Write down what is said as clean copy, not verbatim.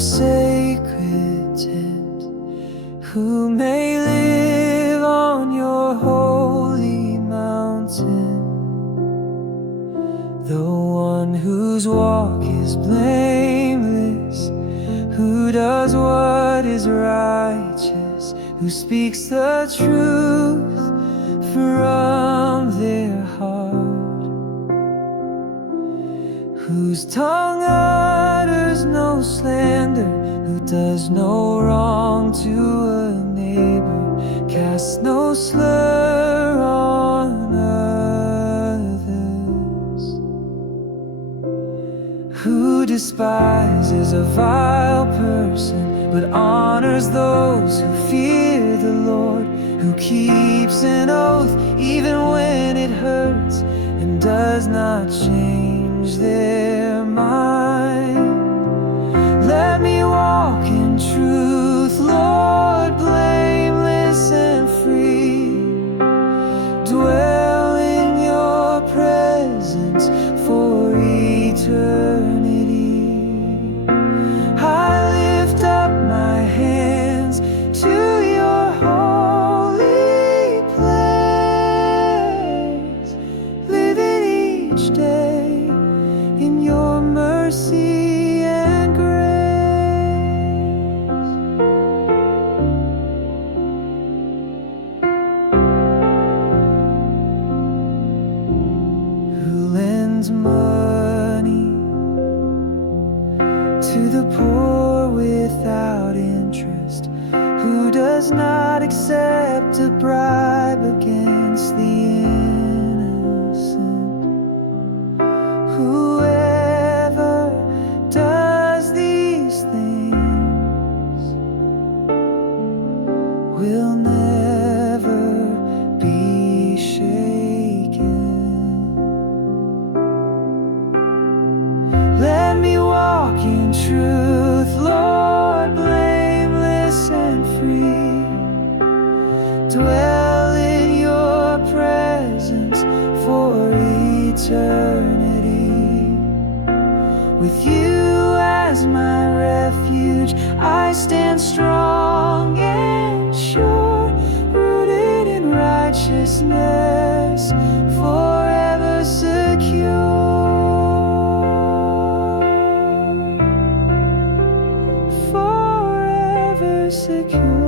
sacred tent, who may live on your holy mountain, the one whose walk is blameless, who does what is righteous, who speaks the truth from their heart, whose tongue utters no slander, who does no wrong to a neighbor, casts no slur on others, who despises a vile person but honors those who fear the Lord, who keeps an oath even when it hurts and does not change their mind. Let me walk in truth, Lord, blameless and free, dwell in your presence for eternity. I lift up my hands to your holy place, living each day in your mercy and grace. Who lends money to the poor without interest, who does not accept a bribe against the innocent, whoever does these things will never be shaken. Let me walk in truth, Lord, blameless and free, dwell in your presence for eternity. With you as my refuge, I stand strong and sure, rooted in righteousness, forever secure. Forever secure.